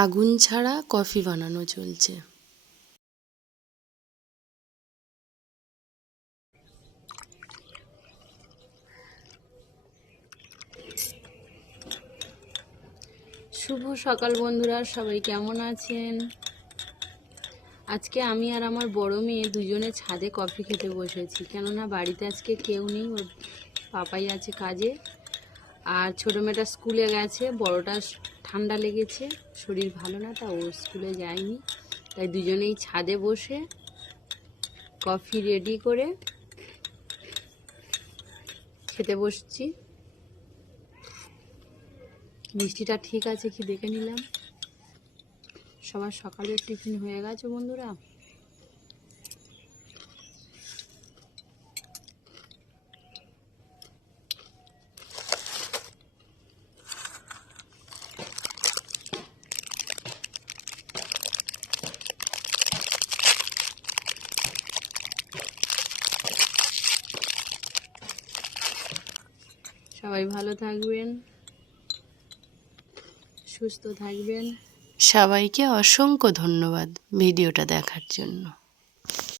আগুন ছাড়া কফি বানানো চলছে। শুভ সকাল বন্ধুরা, সবাই কেমন আছেন? আজকে আমি আর আমার বড় মেয়ে দুজনে ছাদে কফি খেতে বসেছি, কেননা বাড়িতে আজকে কেউ নেই, ওর পাপাই আছে কাজে। আর ছোটো মেয়েটা স্কুলে গেছে, বড়টা ঠান্ডা লেগেছে, শরীর ভালো না, তা ও স্কুলে যায়নি। তাই দুজনেই ছাদে বসে কফি রেডি করে খেতে বসছি। মিষ্টিটা ঠিক আছে কি দেখে নিলাম। সবার সকালের টিফিন হয়ে গেছে বন্ধুরা? সবাই ভালো থাকবেন, সুস্থ থাকবেন। সবাইকে অসংখ্য ধন্যবাদ ভিডিওটা দেখার জন্য।